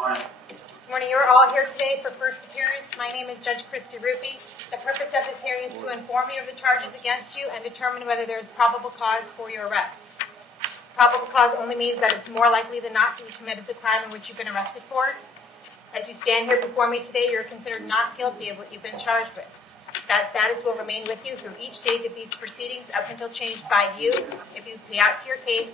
Good morning. You're all here today for first appearance. My name is Judge Ruppe. The purpose of this hearing is to inform you of the charges against you and determine whether there is probable cause for your arrest. Probable cause only means that it's more likely than not that you committed the crime in which you've been arrested for. As you stand here before me today, you're considered not guilty of what you've been charged with. That status will remain with you through each stage of these proceedings up until changed by you if you pay out to your case,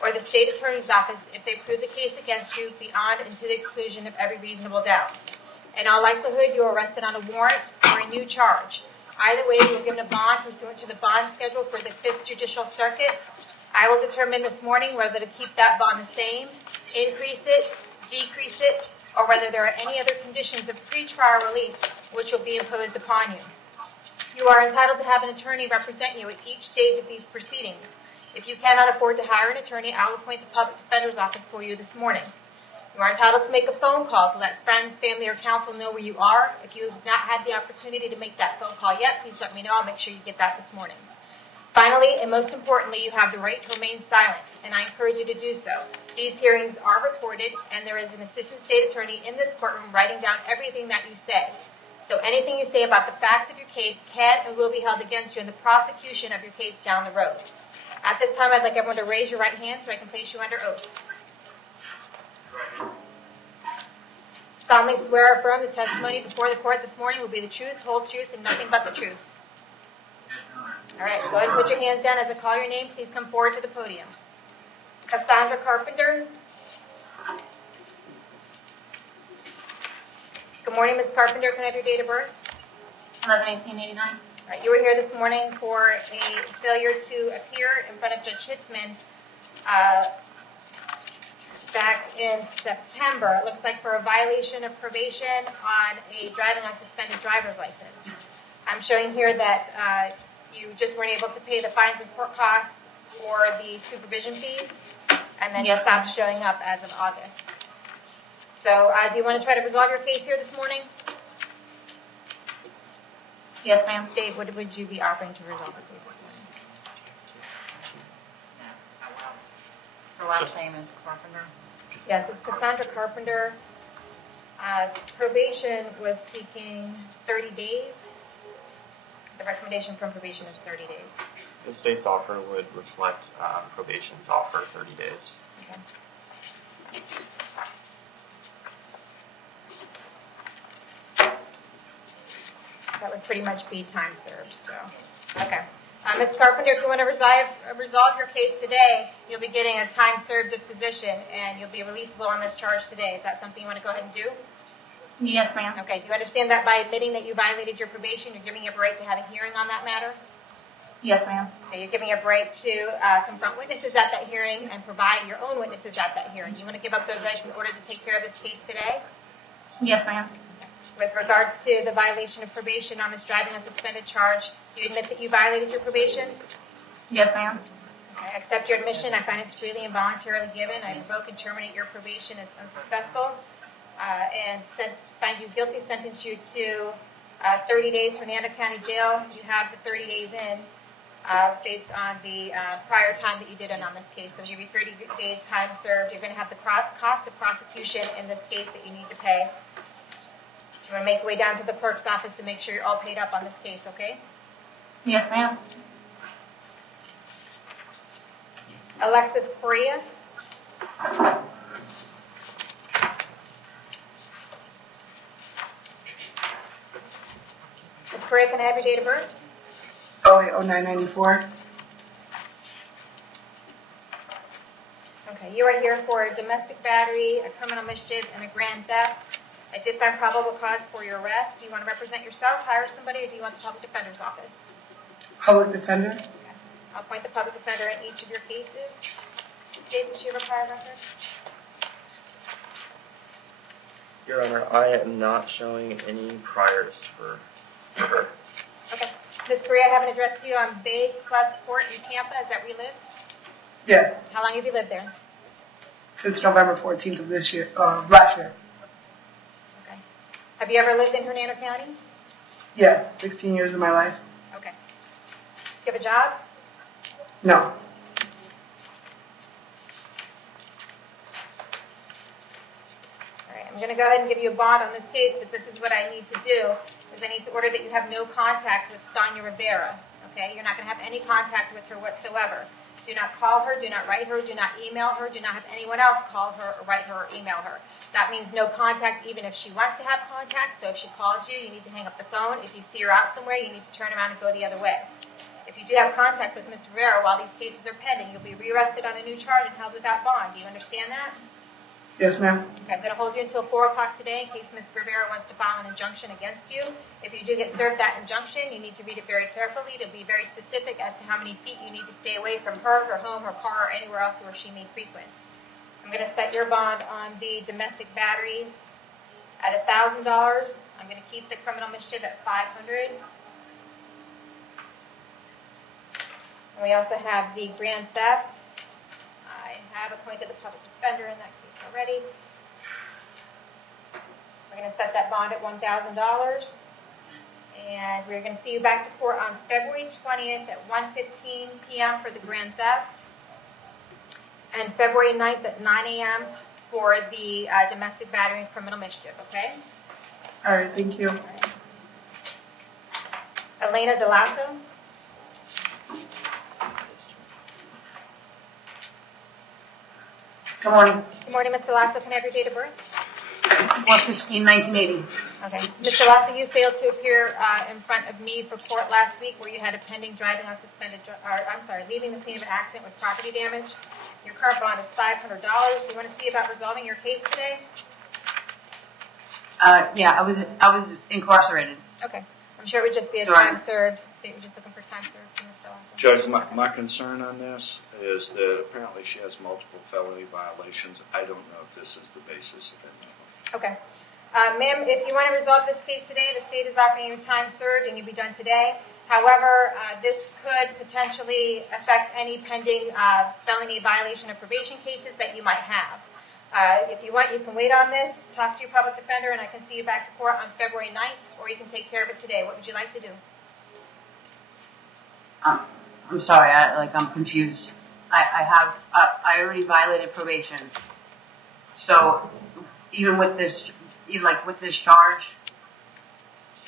or the state attorney's office if they prove the case against you beyond and to the exclusion of every reasonable doubt. In all likelihood, you are arrested on a warrant or a new charge. Either way, you are given a bond pursuant to the bond schedule for the 5th Judicial Circuit. I will determine this morning whether to keep that bond the same, increase it, decrease it, or whether there are any other conditions of pre-trial release which will be imposed upon you. You are entitled to have an attorney represent you at each stage of these proceedings. If you cannot afford to hire an attorney, I will appoint the Public Defender's Office for you this morning. You are entitled to make a phone call to let friends, family, or counsel know where you are. If you have not had the opportunity to make that phone call yet, please let me know. I'll make sure you get that this morning. Finally, and most importantly, you have the right to remain silent, and I encourage you to do so. These hearings are recorded, and there is an assistant state attorney in this courtroom writing down everything that you say. So anything you say about the facts of your case can and will be held against you in the prosecution of your case down the road. At this time, I'd like everyone to raise your right hand so I can place you under oath. Solemnly swear or affirm the testimony before the court this morning will be the truth, whole truth, and nothing but the truth. All right, go ahead and put your hands down. As I call your name, please come forward to the podium. Cassandra Carpenter. Good morning, Ms. Carpenter. Can I have your date of birth? 11/18/89. All right, you were here this morning for a failure to appear in front of Judge Hitzman back in September. It looks like for a violation of probation on a driving on suspended driver's license. I'm showing here that you just weren't able to pay the fines and court costs or the supervision fees, and then you stopped showing up as of August. So do you want to try to resolve your case here this morning? Yes, ma'am. Dave, what would you be offering to resolve the case this morning? Her last name is Carpenter. Yes, it's Cassandra Carpenter. Probation was seeking 30 days. The recommendation from probation is 30 days. The state's offer would reflect probation's offer, 30 days. Okay. That would pretty much be time served, so. Okay. Ms. Carpenter, if you want to resolve your case today, you'll be getting a time served disposition, and you'll be releasable on this charge today. Is that something you want to go ahead and do? Yes, ma'am. Okay. Do you understand that by admitting that you violated your probation, you're giving up a right to have a hearing on that matter? Yes, ma'am. So you're giving up a right to confront witnesses at that hearing and provide your own witnesses at that hearing. Do you want to give up those rights in order to take care of this case today? Yes, ma'am. With regard to the violation of probation on this driving on suspended charge, do you admit that you violated your probation? Yes, ma'am. I accept your admission. I find it's freely and voluntarily given. I revoke and terminate your probation as unsuccessful and find you guilty, sentence you to 30 days for Hernando County Jail. You have the 30 days in based on the prior time that you did it on this case. So you have 30 days time served. You're going to have the cost of prosecution in this case that you need to pay. You want to make your way down to the clerk's office to make sure you're all paid up on this case, okay? Yes, ma'am. Alexis Correa. Ms. Correa, can I have your date of birth? 08/09/94. Okay, you are here for a domestic battery, a criminal mischief, and a grand theft. I did find probable cause for your arrest. Do you want to represent yourself, hire somebody, or do you want the Public Defender's Office? Public Defender. Okay. I'll appoint the Public Defender in each of your cases. Dave, does she have a prior record? Your Honor, I am not showing any priors for her. Okay. Ms. Correa, I have an address for you on Bay Club Court in Tampa. Is that where you live? Yes. How long have you lived there? Since November 14th of this year, last year. Okay. Have you ever lived in Hernando County? Yes, 16 years of my life. Okay. Do you have a job? No. I'm going to go ahead and give you a bond on this case, but this is what I need to do, is I need to order that you have no contact with Sonia Rivera, okay? You're not going to have any contact with her whatsoever. Do not call her, do not write her, do not email her, do not have anyone else call her or write her or email her. That means no contact even if she wants to have contact, so if she calls you, you need to hang up the phone. If you see her out somewhere, you need to turn around and go the other way. If you do have contact with Ms. Rivera while these cases are pending, you'll be rearrested on a new charge and held without bond. Do you understand that? Yes, ma'am. Okay, I'm going to hold you until 4 o'clock today in case Ms. Rivera wants to file an injunction against you. If you do get served that injunction, you need to read it very carefully to be very specific as to how many feet you need to stay away from her, her home, her car, or anywhere else where she may frequent. I'm going to set your bond on the domestic battery at $1,000. I'm going to keep the criminal mischief at $500. And we also have the grand theft. I have appointed the public defender in that case already. We're going to set that bond at $1,000. And we're going to see you back to court on February 20th at 1:15 p.m. for the grand theft. And February 9th at 9 a.m. for the domestic battery and criminal mischief, okay? All right, thank you. Right. Elena DeLasso. Good morning. Good morning, Ms. DeLasso. Can I have your date of birth? 4/15/1980. Okay. Ms. DeLasso, you failed to appear in front of me for court last week where you had a pending driving on suspended, leaving the scene of an accident with property damage. Your current bond is $500. Do you want to see about resolving your case today? Yeah, I was incarcerated. Okay. I'm sure it would just be a Sorry. time served. So you're just looking for time served for Ms. DeLasso? Judge, my concern on this is that apparently she has multiple felony violations. I don't know if this is the basis of it. Okay. Ma'am, if you want to resolve this case today, the state is offering you time served and you'll be done today. However, this could potentially affect any pending felony violation of probation cases that you might have. If you want, you can wait on this, talk to your public defender, and I can see you back to court on February 9th, or you can take care of it today. What would you like to do? I'm sorry, I'm confused. I already violated probation. So, even with this charge,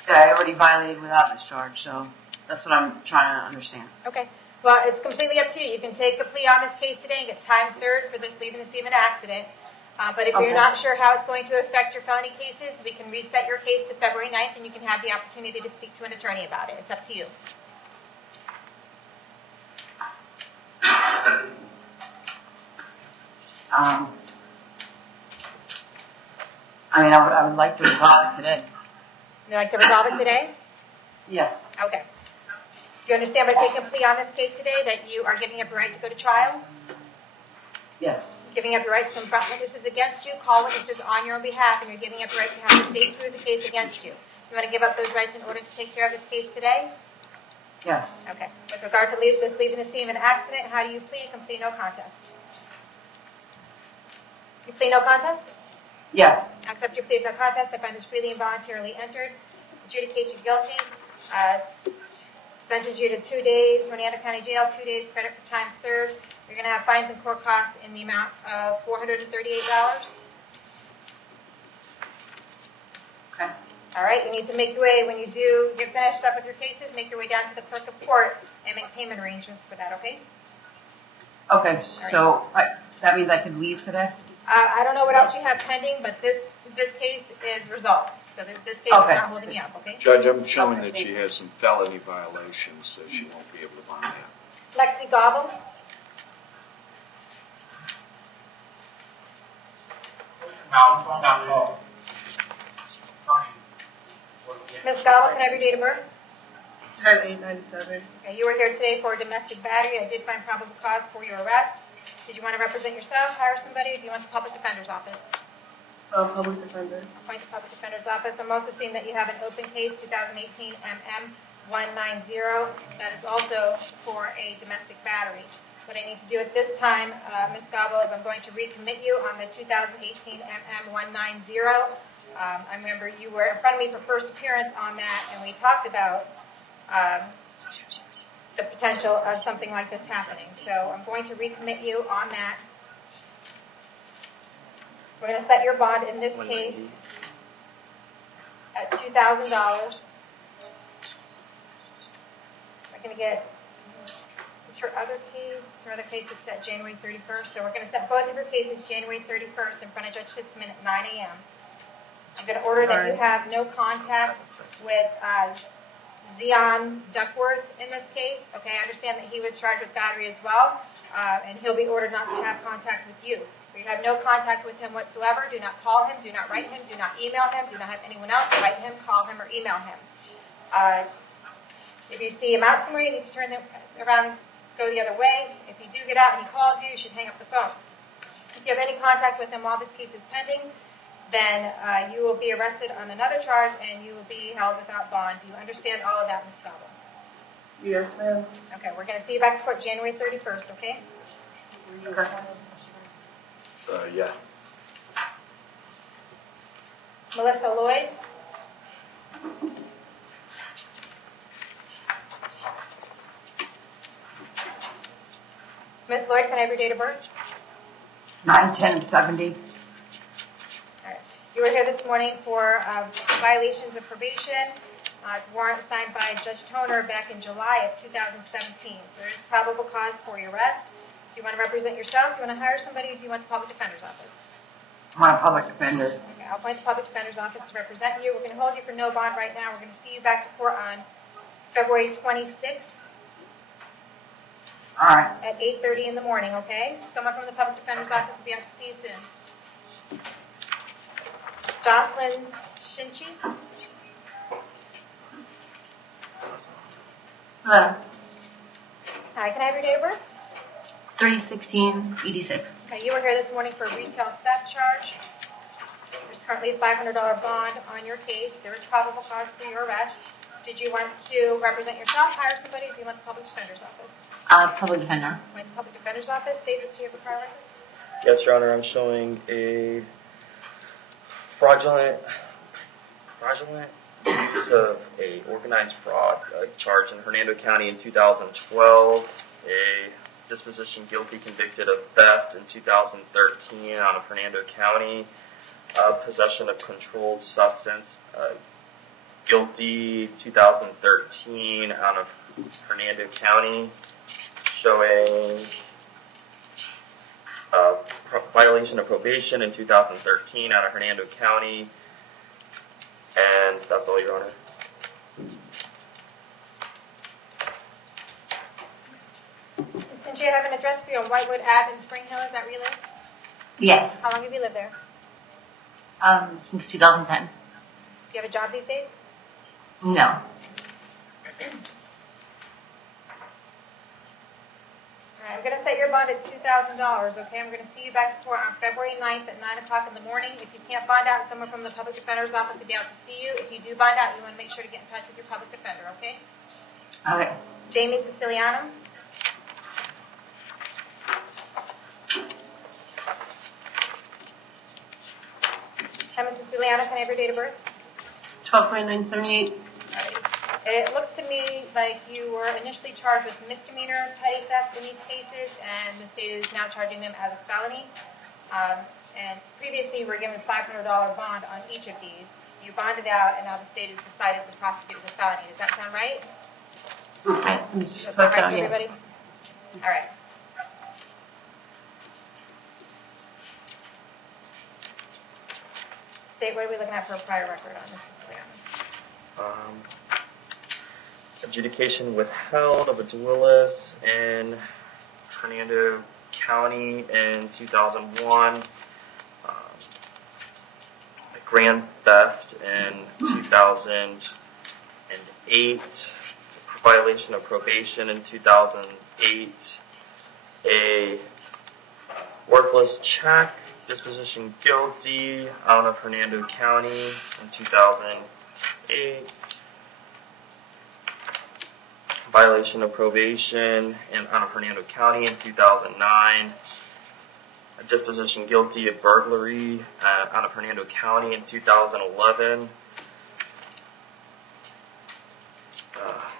I already violated without this charge, so that's what I'm trying to understand. Okay. Well, it's completely up to you. You can take a plea on this case today and get time served for this leaving the scene of an accident. But if you're not sure how it's going to affect your felony cases, we can reset your case to February 9th and you can have the opportunity to speak to an attorney about it. It's up to you. I would like to resolve it today. Would you like to resolve it today? Yes. Okay. Do you understand by taking a plea on this case today that you are giving up your right to go to trial? Yes. Giving up your right to confront witnesses against you, call witnesses on your own behalf, and you're giving up your right to have the state prove the case against you. You want to give up those rights in order to take care of this case today? Yes. Okay. With regard to leaving the scene of an accident, how do you plead? You can plead no contest. You plead no contest? Yes. I accept your plea of no contest. I find this freely and voluntarily entered. Adjudicate you guilty. Sentence you to 2 days, Hernando County Jail, 2 days credit for time served. You're going to have fines and court costs in the amount of $438. Okay. All right, you need to make your way, when you do get finished up with your cases, make your way down to the clerk of court and make payment arrangements for that, okay? Okay, so that means I could leave today? I don't know what else you have pending, but this case is resolved. So this case is not holding me up, okay? Judge, I'm showing that she has some felony violations, so she won't be able to bond that. Lexi Gobble. Ms. Gobble, can I have your date of birth? 10/8/97. Okay, you were here today for a domestic battery. I did find probable cause for your arrest. Did you want to represent yourself, hire somebody, or do you want the public defender's office? Public defender. Appoint the public defender's office. I'm also seeing that you have an open case, 2018 MM 190. That is also for a domestic battery. What I need to do at this time, Ms. Gobble, is I'm going to recommit you on the 2018 MM 190. I remember you were in front of me for first appearance on that, and we talked about the potential of something like this happening. So I'm going to recommit you on that. We're going to set your bond in this case 190. at $2,000. We're going to get, this is her other case. Her other case is set January 31st. So we're going to set both of her cases January 31st in front of Judge Fitzman at 9 a.m. I'm going to order that you have no contact with Zion Duckworth in this case. Okay, I understand that he was charged with battery as well, and he'll be ordered not to have contact with you. You have no contact with him whatsoever. Do not call him. Do not write him. Do not email him. Do not have anyone else write him, call him, or email him. If you see him out somewhere, you need to turn around, go the other way. If you do get out and he calls you, you should hang up the phone. If you have any contact with him while this case is pending, then you will be arrested on another charge and you will be held without bond. Do you understand all of that, Ms. Falvo? Yes, ma'am. Okay, we're going to see you back to court January 31st, okay? Okay. Yeah. Melissa Lloyd? Ms. Lloyd, can I have your date of birth? 9/10/70. You were here this morning for violations of probation. It's a warrant signed by Judge Toner back in July of 2017. So there is probable cause for your arrest. Do you want to represent yourself? Do you want to hire somebody? Or do you want the public defender's office? I want a public defender. Okay, I'll appoint the public defender's office to represent you. We're going to hold you for no bond right now. We're going to see you back to court on February 26th All right. at 8:30 in the morning, okay? Someone from the public defender's office will be out to see you soon. Jocelyn Shinchi? Hello. Hi, can I have your date of birth? 3/16/86. Okay, you were here this morning for a retail theft charge. There's currently a $500 bond on your case. There is probable cause for your arrest. Did you want to represent yourself, hire somebody, or do you want the public defender's office? Public defender. Want the public defender's office? David, do you have a prior record? Yes, Your Honor, I'm showing a fraudulent use of a organized fraud charge in Hernando County in 2012, a disposition guilty convicted of theft in 2013 out of Hernando County, possession of controlled substance guilty 2013 out of Hernando County, showing violation of probation in 2013 out of Hernando County, and that's all, Your Honor. Since you have an address for you on Whitewood Ave in Spring Hill, is that where you live? Yes. How long have you lived there? Since 2010. Do you have a job these days? No. All right, I'm going to set your bond at $2,000, okay? I'm going to see you back to court on February 9th at 9 o'clock in the morning. If you can't bond out, someone from the public defender's office will be out to see you. If you do bond out, you want to make sure to get in touch with your public defender, okay? Okay. Jamie Siciliano? Hi, Ms. Siciliano, can I have your date of birth? 12/29/78. It looks to me like you were initially charged with misdemeanor petty theft in these cases, and the state is now charging them as a felony. And previously, you were given a $500 bond on each of these. You bonded out, and now the state has decided to prosecute as a felony. Does that sound right? Does that sound right to everybody? All right. State, what are we looking at for a prior record on this? Adjudication withheld of a Willis in Hernando County in 2001. A grand theft in 2008. Violation of probation in 2008. A worthless check. Disposition guilty out of Hernando County in 2008. Violation of probation in out of Hernando County in 2009. A disposition guilty of burglary out of Hernando County in 2011.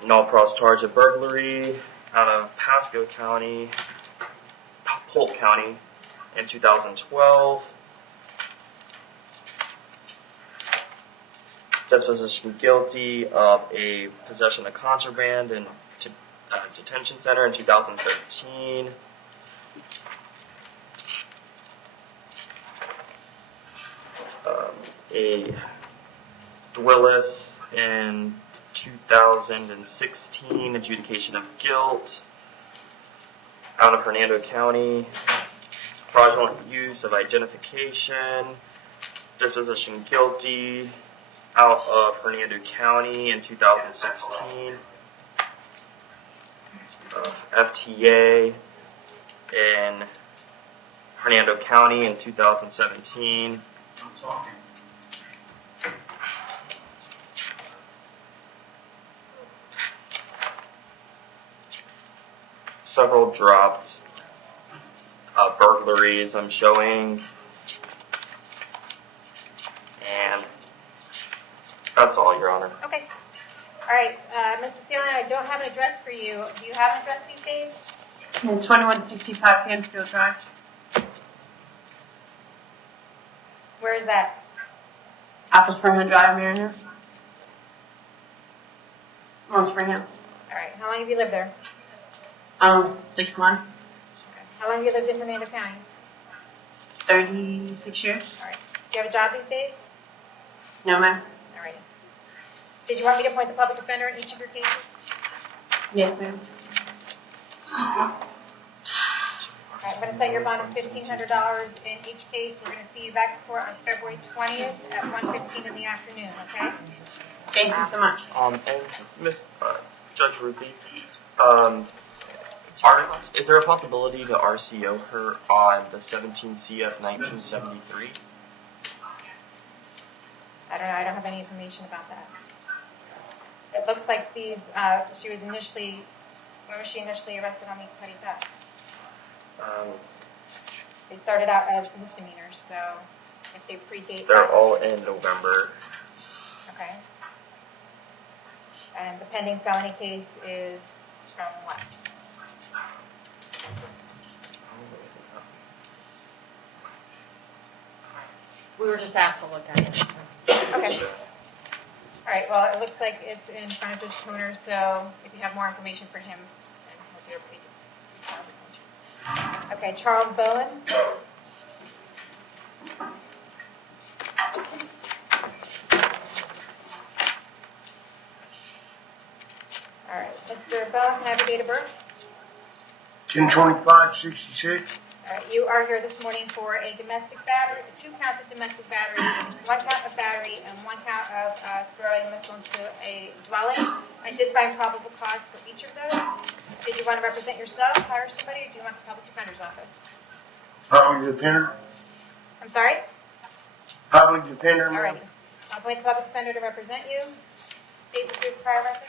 Null pros charge of burglary out of Pasco County, Polk County in 2012. disposition guilty of a possession of contraband in detention center in 2013. A Willis in 2016, adjudication of guilt out of Hernando County, fraudulent use of identification, disposition guilty out of Hernando County in 2016, FTA in Hernando County in 2017. Several dropped burglaries I'm showing, and that's all, Your Honor. Okay. All right, Ms. Luciana, I don't have an address for you. Do you have an address these days? 2165 Canfield Drive. Where is that? Apple Spring Hill Drive, Marion. On Spring Hill. All right. How long have you lived there? 6 months. Okay. How long have you lived in Hernando County? 36 years. All right. Do you have a job these days? No, ma'am. All right. Did you want me to appoint the public defender in each of your cases? Yes, ma'am. All right. I'm going to set your bond of $1,500 in each case. We're going to see you back in court on February 20th at 1:15 in the afternoon, okay? Thank you so much. And Miss Judge Ruppe, is there a possibility to RCO her on the 17 CF 1973? I don't know. I don't have any information about that. It looks like these. She was initially. When was she initially arrested on these petty thefts? They started out as misdemeanors, so if they predate. They're all in November. Okay. And the pending felony case is from what? We were just asked to look at it. Okay. All right. Well, it looks like it's in front of Judge Toner, so if you have more information for him, then we'll do a predate. Okay, Charles Bowen. All right, Mr. Bowen, can I have your date of birth? 10/25/66. All right, you are here this morning for a domestic battery, 2 counts of domestic battery, 1 count of battery, and 1 count of throwing a missile into a dwelling. I did find probable cause for each of those. Did you want to represent yourself, hire somebody, or do you want the public defender's office? Public defender. I'm sorry? Public defender. All right. I'll appoint the public defender to represent you. State with your prior record.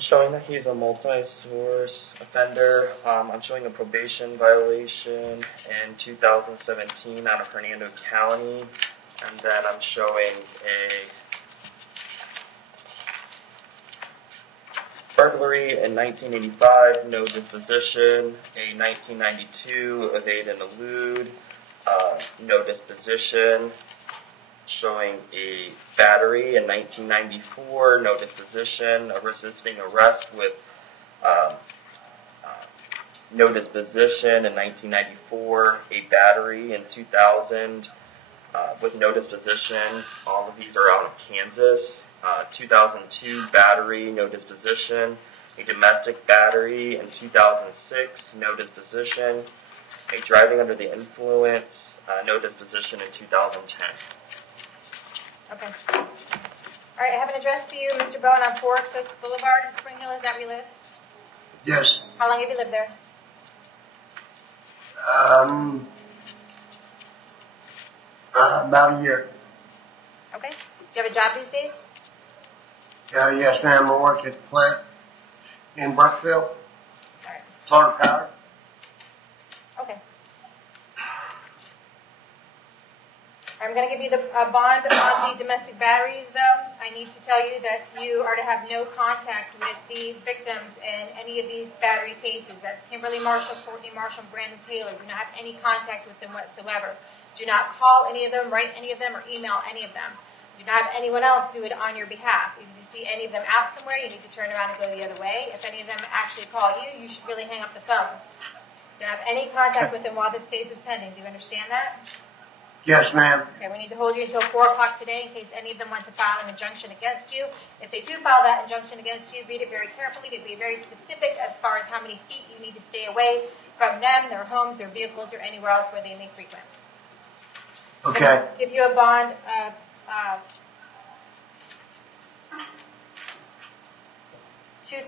Showing that he's a multi-source offender. I'm showing a probation violation in 2017 out of Hernando County, and then I'm showing a burglary in 1985, no disposition, a 1992 evade and elude, no disposition, showing a battery in 1994, no disposition, a resisting arrest with no disposition in 1994, a battery in 2000 with no disposition. All of these are out of Kansas. 2002 battery, no disposition. A domestic battery in 2006, no disposition. A driving under the influence, no disposition in 2010. Okay. All right, I have an address for you, Mr. Bowen, on 4 Oaks Boulevard in Spring Hill. Is that where you live? Yes. How long have you lived there? About a year. Okay. Do you have a job these days? Yes, ma'am. I work at the plant in Burkeville. All right. Solar power. Okay. I'm going to give you the bond on the domestic batteries, though. I need to tell you that you are to have no contact with the victims in any of these battery cases. That's Kimberly Marshall, Courtney Marshall, and Brandon Taylor. Do not have any contact with them whatsoever. Do not call any of them, write any of them, or email any of them. Do not have anyone else do it on your behalf. If you see any of them out somewhere, you need to turn around and go the other way. If any of them actually call you, you should really hang up the phone. Don't have any contact with them while this case is pending. Do you understand that? Yes, ma'am. Okay, we need to hold you until 4 o'clock today in case any of them want to file an injunction against you. If they do file that injunction against you, read it very carefully. Be very specific as far as how many feet you need to stay away from them, their homes, their vehicles, or anywhere else where they may frequent. Okay. Give you a bond of $2,000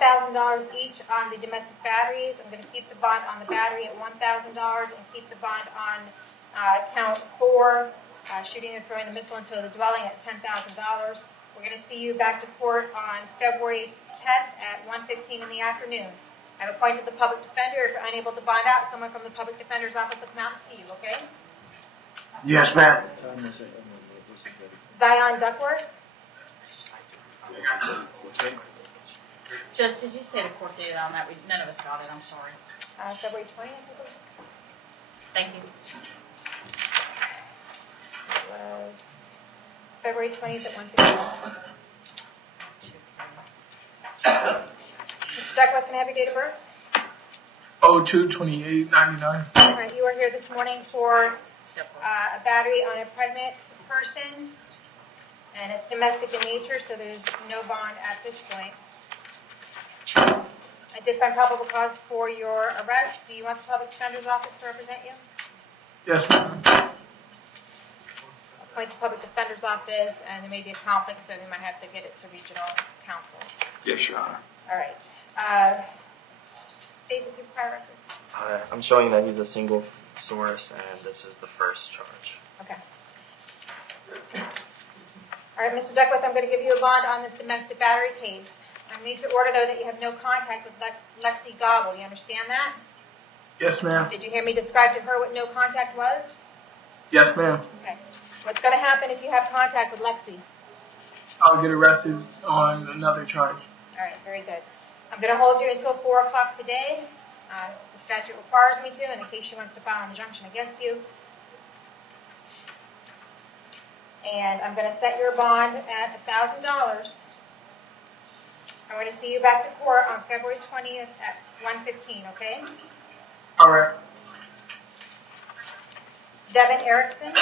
each on the domestic batteries. I'm going to keep the bond on the battery at $1,000 and keep the bond on count 4, shooting and throwing the missile into the dwelling at $10,000. We're going to see you back to court on February 10th at 1:15 in the afternoon. I've appointed the public defender. If you're unable to bond out, someone from the public defender's office will come out and see you, okay? Yes, ma'am. Zion Duckworth? Judge, did you say the court date on that? None of us got it. I'm sorry. February 20th, I believe. Thank you. It was February 20th at 1:15. Mr. Duckworth, can I have your date of birth? 02/28/99. All right, you are here this morning for a battery on a pregnant person, and it's domestic in nature, so there's no bond at this point. I did find probable cause for your arrest. Do you want the public defender's office to represent you? Yes, ma'am. Appoint the public defender's office, and there may be a conflict, so we might have to get it to regional counsel. Yes, Your Honor. All right. State the prior record. I'm showing that he's a single source, and this is the first charge. Okay. All right, Mr. Duckworth, I'm going to give you a bond on this domestic battery case. I need to order, though, that you have no contact with Lexi Gobble. Do you understand that? Yes, ma'am. Did you hear me describe to her what no contact was? Yes, ma'am. Okay. What's going to happen if you have contact with Lexi? I'll get arrested on another charge. All right, very good. I'm going to hold you until 4 o'clock today. The statute requires me to, in case she wants to file an injunction against you. And I'm going to set your bond at $1,000. I'm going to see you back to court on February 20th at 1:15, okay? All right. Devin Erickson.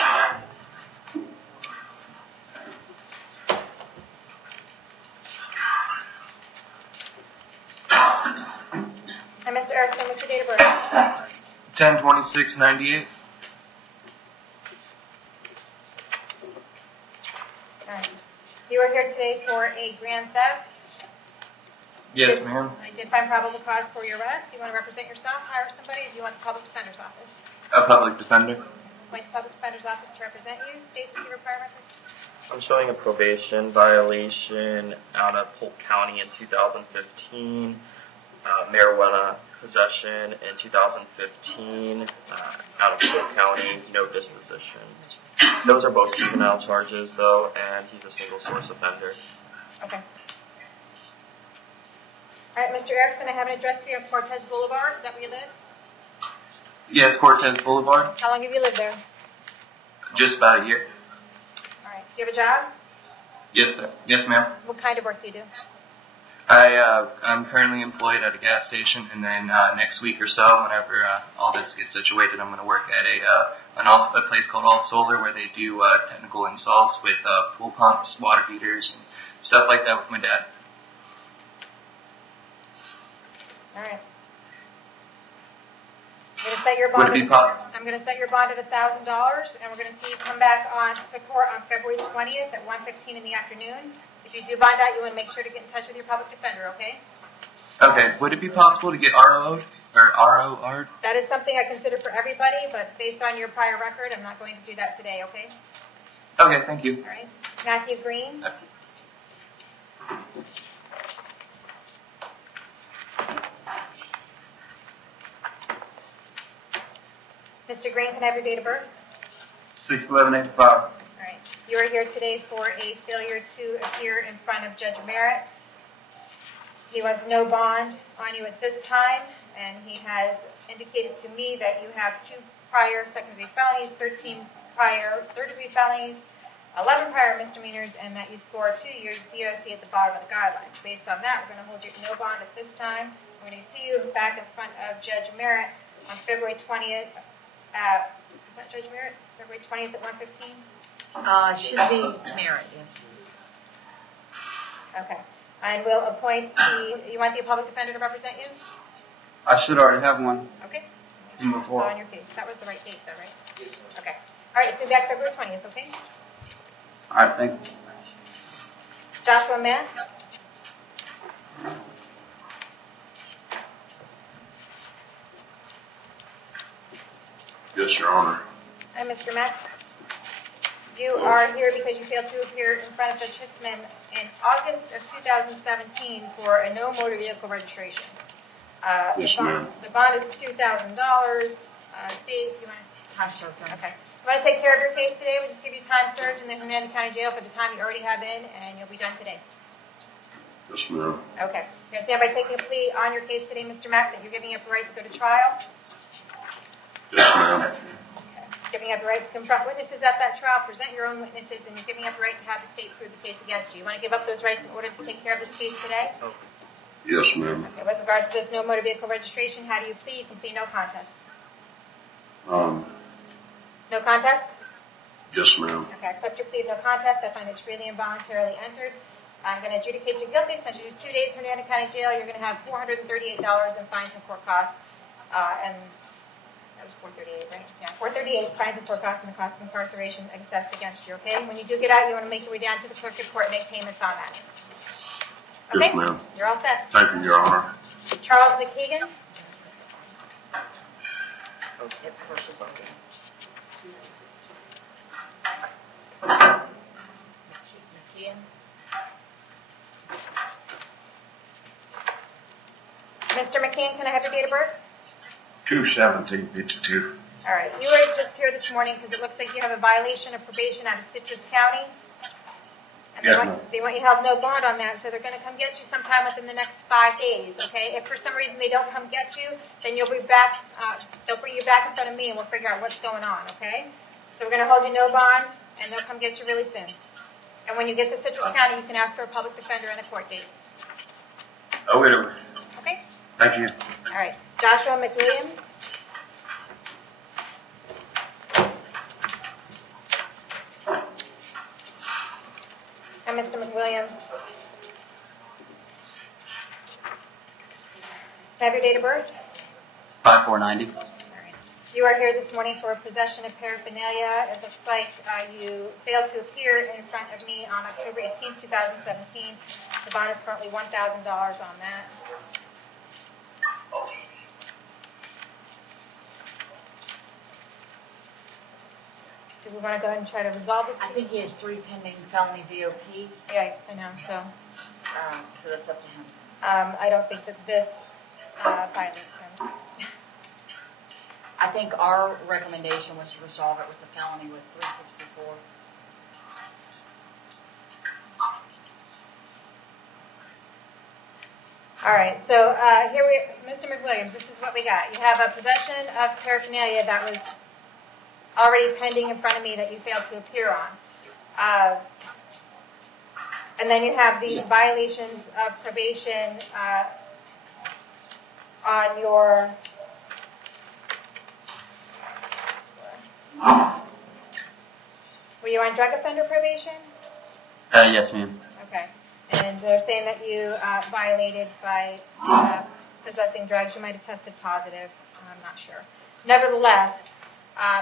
Hi, Mr. Erickson, what's your date of birth? 10/26/98. All right. You are here today for a grand theft. Yes, ma'am. I did find probable cause for your arrest. Do you want to represent yourself, hire somebody, or do you want the public defender's office? A public defender. Appoint the public defender's office to represent you. State the prior record. I'm showing a probation violation out of Polk County in 2015, marijuana possession in 2015 out of Polk County, no disposition. Those are both juvenile charges, though, and he's a single source offender. Okay. All right, Mr. Erickson, I have an address for you on Cortez Boulevard. Is that where you live? Yes, Cortez Boulevard. How long have you lived there? Just about a year. All right. Do you have a job? Yes, sir. Yes, ma'am. What kind of work do you do? I'm currently employed at a gas station, and then next week or so, whenever all this gets situated, I'm going to work at a place called All Solar, where they do technical installs with pool pumps, water heaters, and stuff like that with my dad. All right. I'm going to set your bond. I'm going to set your bond at $1,000, and we're going to see you come back to court on February 20th at 1:15 in the afternoon. If you do bond out, you want to make sure to get in touch with your public defender, okay? Okay. Would it be possible to get RO'd or ROR'd? That is something I consider for everybody, but based on your prior record, I'm not going to do that today, okay? Okay. Thank you. All right. Matthew Green. Mr. Green, can I have your date of birth? 6/11/85. All right. You are here today for a failure to appear in front of Judge Merritt. He has no bond on you at this time, and he has indicated to me that you have 2 prior second-degree felonies, 13 prior third-degree felonies, 11 prior misdemeanors and that you score 2 years DOC at the bottom of the guidelines. Based on that, we're going to hold you to no bond at this time. We're going to see you back in front of Judge Merritt on February 20th. Is that Judge Merritt? February 20th at 1:15? Should be merit, yes. Okay. And we'll appoint you want the public defender to represent you? I should already have one. Okay. Number 4. On your case. That was the right date, though, right? Yes. Okay. All right, so back February 20th, okay? All right, thank you. Joshua Mann? Yes, Your Honor. Hi, Mr. Metz. You are here because you failed to appear in front of Judge Hickman in August of 2017 for a no motor vehicle registration. Yes, ma'am. The bond is $2,000. Steve, you want to? Time served. Okay. You want to take care of your case today? We'll just give you time served in the Hernando County Jail for the time you already have in, and you'll be done today. Yes, ma'am. Okay. You understand by taking a plea on your case today, Mr. Mack, that you're giving up the right to go to trial? Yes, ma'am. Giving up the right to confront witnesses at that trial, present your own witnesses, and you're giving up the right to have the state prove the case against you. You want to give up those rights in order to take care of this case today? Yes, ma'am. Okay, with regard to this no motor vehicle registration, how do you plead? You can plead no contest. No contest? Yes, ma'am. Okay, I accept your plea of no contest. I find it's freely and voluntarily entered. I'm going to adjudicate you guilty, send you to 2 days Hernando County Jail. You're going to have $438 in fines and court costs, and that was $438, right? Yeah, $438 fines and court costs and the cost of incarceration assessed against you, okay? When you do get out, you want to make your way down to the clerk of court and make payments on that. Okay? Yes, ma'am. You're all set. Thank you, Your Honor. Charles McKeegan? Yep, versus okay. McKeon? Mr. McCain, can I have your date of birth? 2/17/52. All right. You were just here this morning because it looks like you have a violation of probation out of Citrus County. And Yes, they want you held no bond on that, so they're going to come get you sometime within the next 5 days, okay? If for some reason they don't come get you, then you'll be back, they'll bring you back in front of me and we'll figure out what's going on, okay? So we're going to hold you no bond and they'll come get you really soon. And when you get to Citrus County, you can ask for a public defender and a court date. Okay. Okay? Thank you. All right. Joshua McWilliams? And Mr. McWilliams? Can I have your date of birth? 5490. All right. You are here this morning for possession of paraphernalia. It looks like you failed to appear in front of me on October 18th, 2017. The bond is currently $1,000 on that. Do we want to go ahead and try to resolve this? I think he has 3 pending felony VOPs, Yeah, I know. So so that's up to him. I don't think that this violates him. I think our recommendation was to resolve it with the felony with 364. All right. So Mr. McWilliams, this is what we got. You have a possession of paraphernalia that was already pending in front of me that you failed to appear on. And then you have the violations of probation on your were you on drug offender probation? Yes, ma'am. Okay. And they're saying that you violated by possessing drugs. You might have tested positive. I'm not sure. Nevertheless,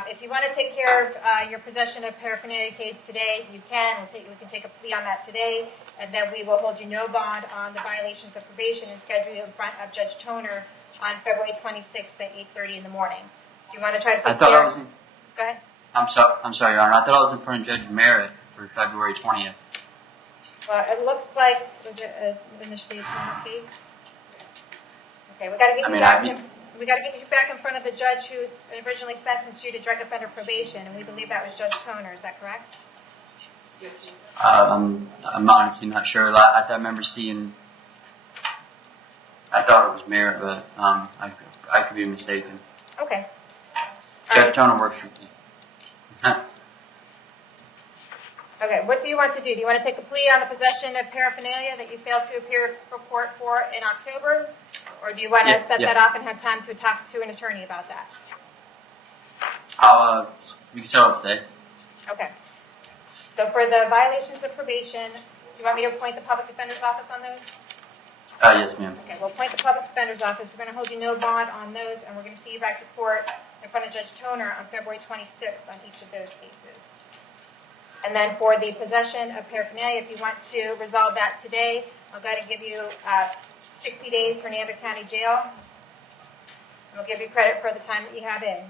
if you want to take care of your possession of paraphernalia case today, you can. We can take a plea on that today, and then we will hold you no bond on the violations of probation and schedule you in front of Judge Toner on February 26th at 8:30 in the morning. Do you want to try to take I thought care? I was in, Go ahead. I'm sorry, Your Honor. I thought I was in front of Judge Merritt for February 20th. Well, it looks like was it an initiation case? Okay, we got to get you back. We got to get you back in front of the judge who originally sentenced you to drug offender probation, and we believe that was Judge Toner. Is that correct? I'm honestly not sure. I remember seeing. I thought it was Merritt, but I could be mistaken. Okay. Judge Toner works for me. Okay, what do you want to do? Do you want to take a plea on the possession of paraphernalia that you failed to appear for court for in October? Or do you want to set that off and have time to talk to an attorney about that? We can settle it today. Okay. So for the violations of probation, do you want me to appoint the public defender's office on those? Yes, ma'am. Okay, we'll appoint the public defender's office. We're going to hold you no bond on those, and we're going to see you back to court in front of Judge Toner on February 26th on each of those cases. And then for the possession of paraphernalia, if you want to resolve that today, I'll go ahead and give you 60 days for Hernando County Jail. And we'll give you credit for the time that you have in.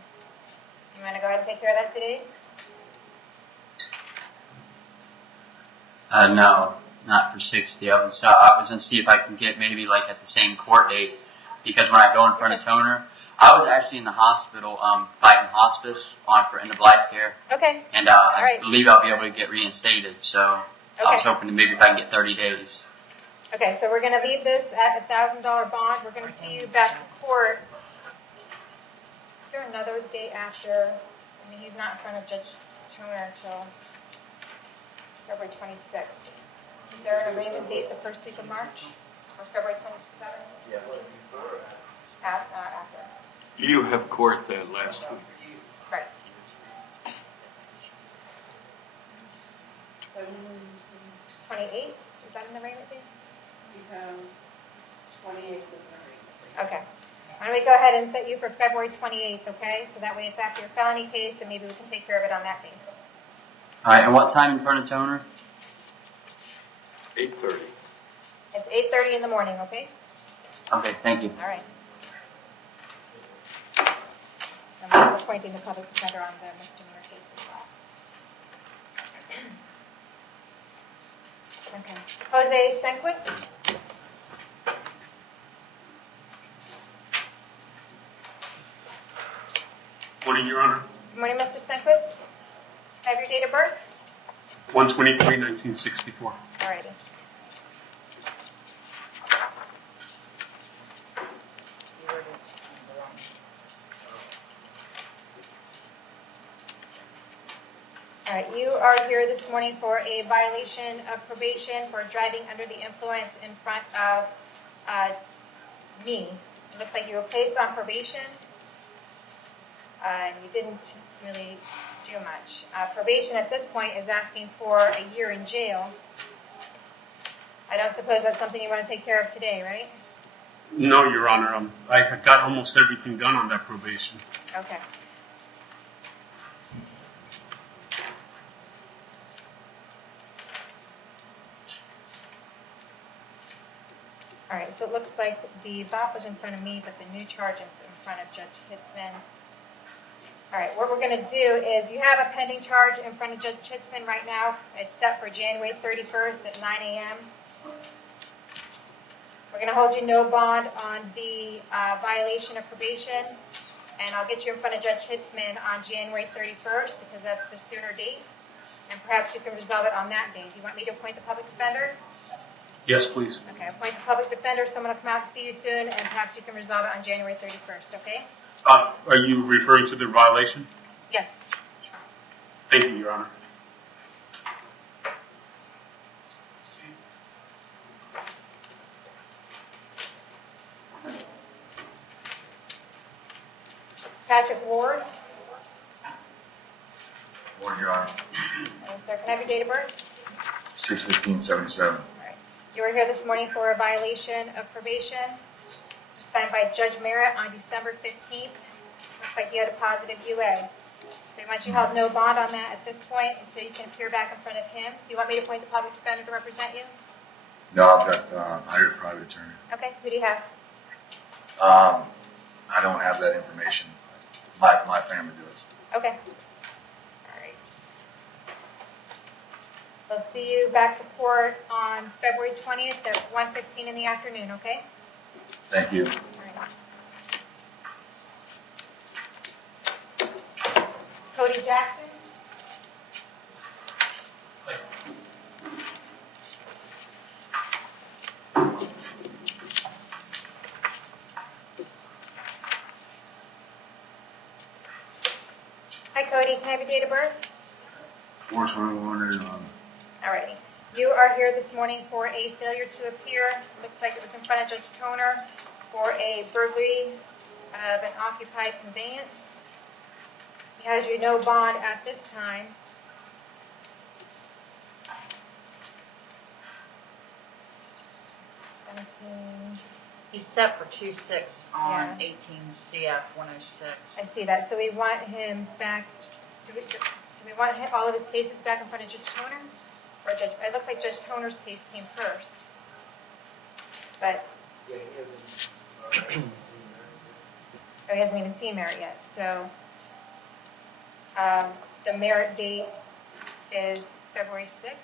You want to go ahead and take care of that today? No, not for 60 of them. So I was going to see if I can get maybe like at the same court date, because when I go in front of Toner, I was actually in the hospital fighting hospice for end of life care. Okay. And I believe I'll be able to get reinstated. So I was hoping to maybe if I can get 30 days. Okay, so we're going to leave this at a $1,000 bond. We're going to see you back to court. Is there another date after? I mean, he's not in front of Judge Toner until February 26th. Is there an arraignment date the first week of March? Or February 27th? Yeah. After. You have court that last week. Right. 28th? Is that an arraignment date? 28th is Okay. Why don't we go ahead and set you for February 28th, okay? So that way it's after your felony case, and maybe we can take care of it on that date. All right, and what time in front of Toner? 8:30. It's 8:30 in the morning, okay? Okay, thank you. All right. I'm appointing the public defender on the misdemeanor case as well. Okay. Jose Senquist? Morning, Your Honor. Good morning, Mr. Senquist. Have your date of birth? 1/23/1964. All righty. All right, you are here this morning for a violation of probation for driving under the influence in front of me. It looks like you were placed on probation, and you didn't really do much. Probation at this point is asking for a year in jail. I don't suppose that's something you want to take care of today, right? No, Your Honor. I had got almost everything done on that probation. Okay. All right, so it looks like the BOP was in front of me, but the new charge is in front of Judge Hitzman. All right, what we're going to do is you have a pending charge in front of Judge Hitzman right now. It's set for January 31st at 9 a.m. We're going to hold you no bond on the violation of probation, and I'll get you in front of Judge Hitzman on January 31st because that's the sooner date, and perhaps you can resolve it on that date. Do you want me to appoint the public defender? Yes, please. Okay, appoint the public defender. Someone will come out and see you soon, and perhaps you can resolve it on January 31st, okay? Are you referring to the violation? Yes. Thank you, Your Honor. Patrick Ward. Morning, Your Honor. Yes, sir. Can I have your date of birth? 6/15/77. All right. You were here this morning for a violation of probation signed by Judge Merritt on December 15th. Looks like you had a positive UA. So once you held no bond on that at this point until you can appear back in front of him. Do you want me to appoint the public defender to represent you? No, I've got hired a private attorney. Okay. Who do you have? I don't have that information. My family does. Okay. All right. We'll see you back to court on February 20th at 1:15 in the afternoon, okay? Thank you. All right. Cody Jackson? Hi, Cody. Can I have your date of birth? 4/21 Alrighty. You are here this morning for a failure to appear. Looks like it was in front of Judge Toner for a burglary of an occupied conveyance. He has you no bond at this time. He's set for 2-6 on Yeah. 18 CF 106. I see that. So we want him back. Do we want all of his cases back in front of Judge Toner? Or Judge? It looks like Judge Toner's case came first. But oh, he hasn't even seen merit yet. So the merit date is February 6th.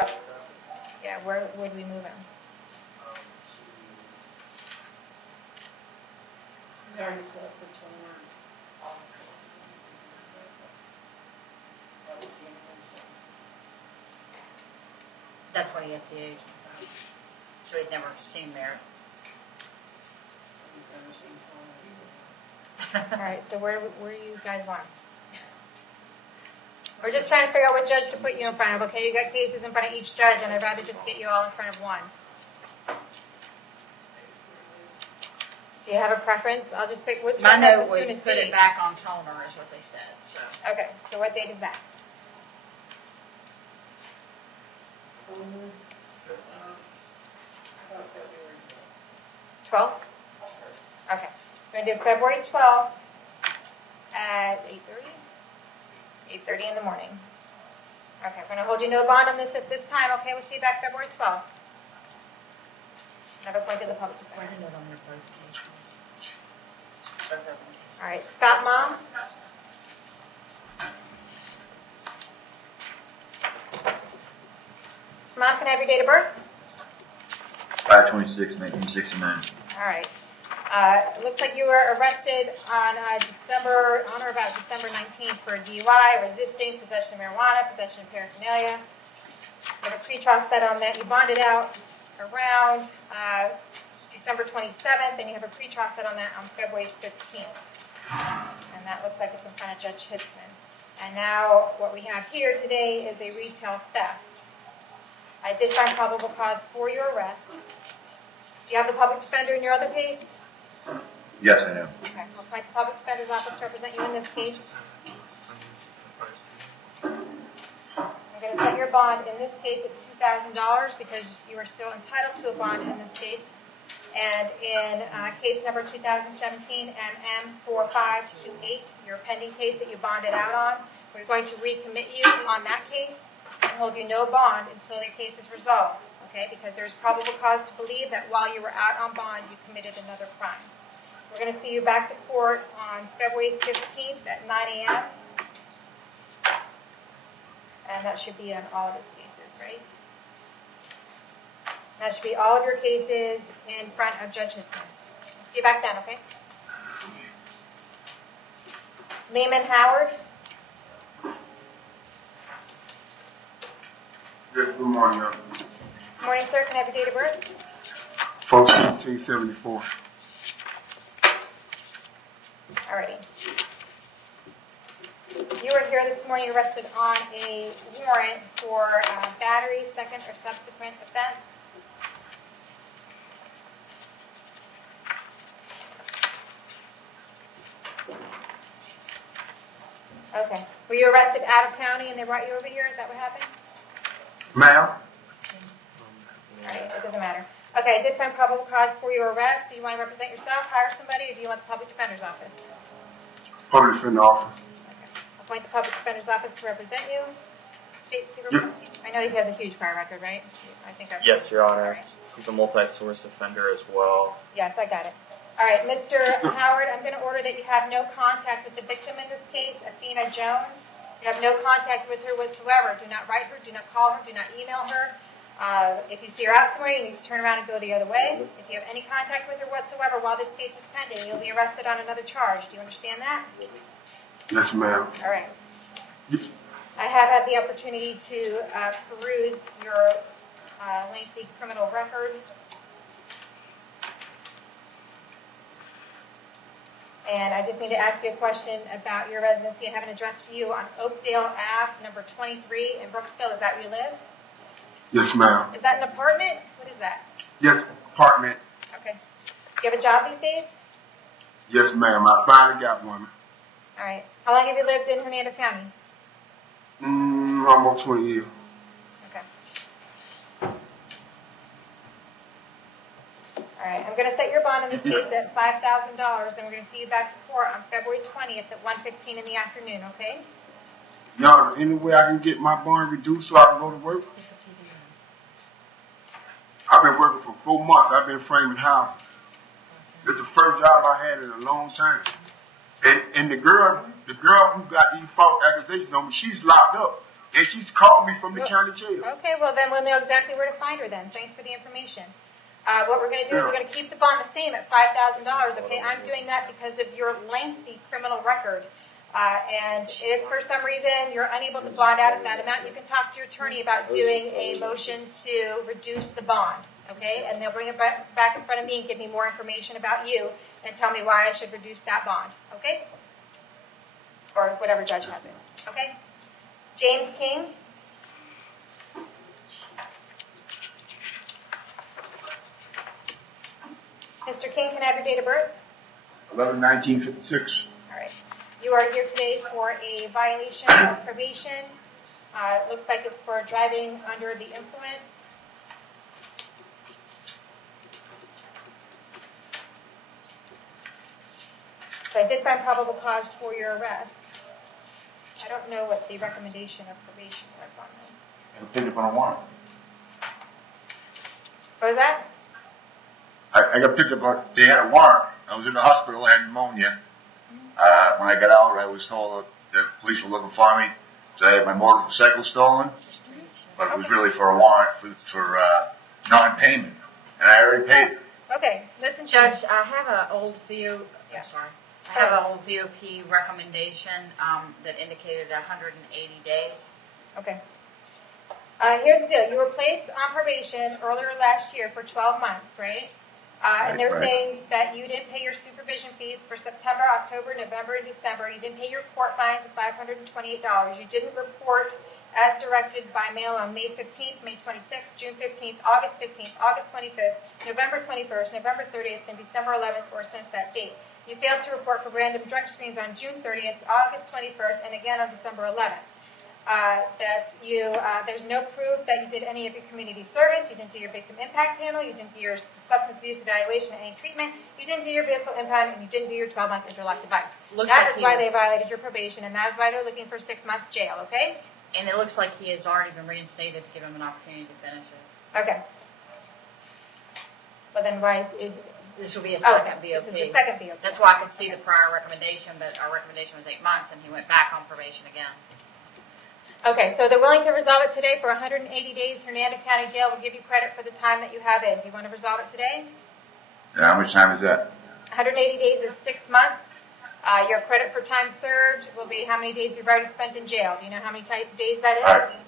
Oh. Yeah, where would we move him? That's what he FDA'd. So he's never seen merit. All right, so where you guys want him? We're just trying to figure out what judge to put you in front of, okay? You got cases in front of each judge, and I'd rather just get you all in front of one. Do you have a preference? I'll just pick what's My note the was soonest put date. it back on Toner is what they said. So Okay, so what date is that? Mm-hmm. 12th? Okay. We're going to do February 12th at 8:30? 8:30 in the morning. Okay, we're going to hold you no bond on this at this time, okay? We'll see you back February 12th. Never appointed the public defender. Write a note on your both cases. All right, Scott Mom? Mom, can I have your date of birth? 5/26, 1969. All right. It looks like you were arrested on or about December 19th for DUI, resisting, possession of marijuana, possession of paraphernalia. You have a pre-trial set on that. You bonded out around December 27th, and you have a pre-trial set on that on February 15th. And that looks like it's in front of Judge Hitzman. And now what we have here today is a retail theft. I did find probable cause for your arrest. Do you have the public defender in your other case? Yes, I am. Okay, I'll appoint the public defender's office to represent you in this case. I'm going to set your bond in this case at $2,000 because you are still entitled to a bond in this case. And in case number 2017 MM4528, your pending case that you bonded out on, we're going to recommit you on that case and hold you no bond until your case is resolved, okay? Because there's probable cause to believe that while you were out on bond, you committed another crime. We're going to see you back to court on February 15th at 9 a.m. And that should be on all of his cases, right? That should be all of your cases in front of Judge Hitzman. See you back then, okay? Lehman Howard. Yes, good morning, ma'am. Good morning, sir. Can I have your date of birth? 1974. Alrighty. You were here this morning arrested on a warrant for battery, second or subsequent offense. Okay. Were you arrested out of county and they brought you over here? Is that what happened? Ma'am? Alright, it doesn't matter. Okay, I did find probable cause for your arrest. Do you want to represent yourself, hire somebody, or do you want the public defender's office? Public defender office. Okay. Appoint the public defender's office to represent you. State Secret. Yep. I know he has a huge prior record, right? I think I've Yes, Your Honor. Alright. He's a multi-source offender as well. Yes, I got it. All right, Mr. Howard, I'm going to order that you have no contact with the victim in this case, Athena Jones. You have no contact with her whatsoever. Do not write her, do not call her, do not email her. If you see her out somewhere, you need to turn around and go the other way. If you have any contact with her whatsoever while this case is pending, you'll be arrested on another charge. Do you understand that? Yes, ma'am. All right. I have had the opportunity to peruse your lengthy criminal record. And I just need to ask you a question about your residency. I have an address for you on Oakdale Ave, number 23 in Brooksville. Is that where you live? Yes, ma'am. Is that an apartment? What is that? Yes, apartment. Okay. Do you have a job these days? Yes, ma'am. I finally got one. All right. How long have you lived in Hernando County? Almost 20 years. Okay. All right. I'm going to set your bond in this case at $5,000, and we're going to see you back to court on February 20th at 1:15 in the afternoon, okay? Y'all, any way I can get my bond reduced so I can go to work? I've been working for 4 months. I've been framing houses. It's the first job I had in a long time. And the girl who got these false accusations on me, she's locked up. And she's called me from the county jail. Okay, well then we'll know exactly where to find her then. Thanks for the information. What we're going to do is we're going to keep the bond the same at $5,000, okay? I'm doing that because of your lengthy criminal record. And if for some reason you're unable to bond out at that amount, you can talk to your attorney about doing a motion to reduce the bond, okay? And they'll bring it back in front of me and give me more information about you and tell me why I should reduce that bond, okay? Or whatever judge has it, okay? James King. Mr. King, can I have your date of birth? 11/1956. All right. You are here today for a violation of probation. It looks like it's for driving under the influence. So I did find probable cause for your arrest. I don't know what the recommendation of probation was on this. I picked up on a warrant. What was that? I got picked up on, they had a warrant. I was in the hospital, I had pneumonia. When I got out, I was told that the police were looking for me. So I had my motorcycle stolen. But it was really for a warrant for non-payment. And I already paid it. Okay, listen, Judge, I have an old I have an old VOP recommendation that indicated 180 days. Okay. Here's the deal. You were placed on probation earlier last year for 12 months, right? And they're saying that you didn't pay your supervision fees for September, October, November, and December. You didn't pay your court fines of $528. You didn't report as directed by mail on May 15th, May 26th, June 15th, August 15th, August 25th, November 21st, November 30th, and December 11th, or since that date. You failed to report for random drug screens on June 30th, August 21st, and again on December 11th. There's no proof that you did any of your community service, you didn't do your victim impact panel, you didn't do your substance abuse evaluation and any treatment, you didn't do your vehicle impound, and you didn't do your 12-month interlock device. That is why they violated your probation, and that is why they're looking for 6 months jail, okay? And it looks like he has already been reinstated to give him an opportunity to finish it. Okay. Well then why is this will be a second VOP. This is the second VOP. That's why I could see the prior recommendation, but our recommendation was 8 months, and he went back on probation again. Okay, so they're willing to resolve it today for 180 days. Hernando County Jail will give you credit for the time that you have in. Do you want to resolve it today? Yeah, how much time is that? 180 days is 6 months. Your credit for time served will be how many days you've already spent in jail. Do you know how many days that is? All right.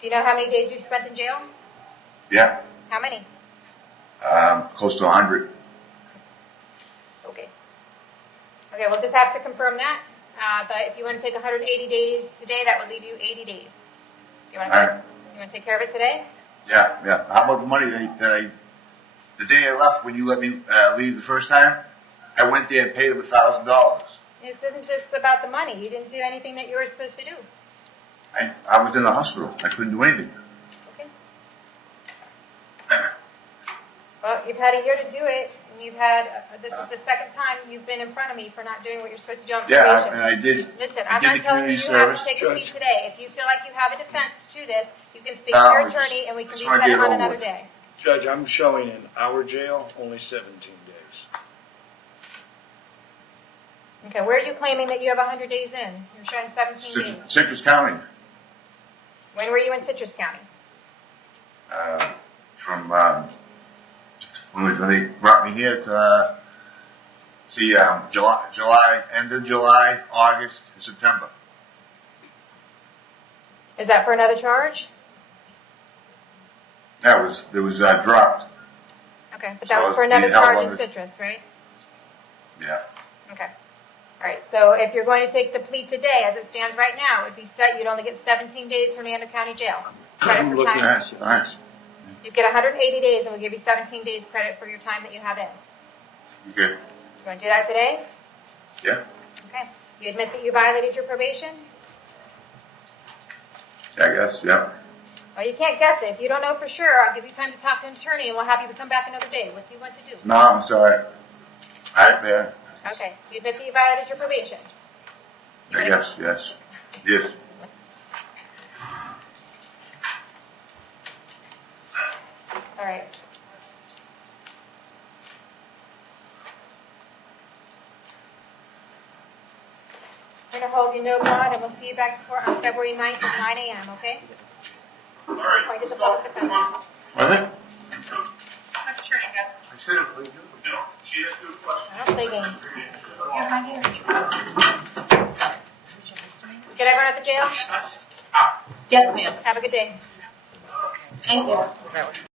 Do you know how many days you've spent in jail? Yeah. How many? Close to 100. Okay. Okay, we'll just have to confirm that. But if you want to take 180 days today, that would leave you 80 days. You want to take care of it today? Yeah. How about the money the day I left when you let me leave the first time? I went there and paid him $1,000. This isn't just about the money. You didn't do anything that you were supposed to do. I was in the hospital. I couldn't do anything. Okay. Well, you've had a year to do it, and you've had, this is the second time you've been in front of me for not doing what you're supposed to do on probation. Yeah, and I did. Listen, I I'm did not the telling you community you have to service, take a Judge. seat today. If you feel like you have a defense to this, you can speak to your attorney, and we can reset it on another day. Judge, I'm showing in our jail only 17 days. Okay, where are you claiming that you have 100 days in? You're showing 17 days. Citrus County. When were you in Citrus County? From when they brought me here to July, end of July, August, and September. Is that for another charge? It was dropped. Okay, but that So was for it's another being held charge on in this- citrus, right? Yeah. Okay. All right, so if you're going to take the plea today, as it stands right now, it would be set, you'd only get 17 days from Hernando County Jail. Credit for time. Nice, nice. You'd get 180 days, and we'll give you 17 days credit for your time that you have in. Okay. You want to do that today? Yeah. Okay. You admit that you violated your probation? I guess, yeah. Well, you can't guess it. If you don't know for sure, I'll give you time to talk to an attorney, and we'll have you come back another day. What do you want to do? No, I'm sorry. Yeah. Okay. You admit that you violated your probation? I guess, yes. Yes. All right. We're going to hold you no bond, and we'll see you back in court on February 9th at 9 a.m., okay? All right. Appointed the public defender. Was it? I'm sure you got. I said it, please. No, she asked you a question. I don't play games. Get everyone at the jail? Yes, ma'am. Have a good day. Thank you.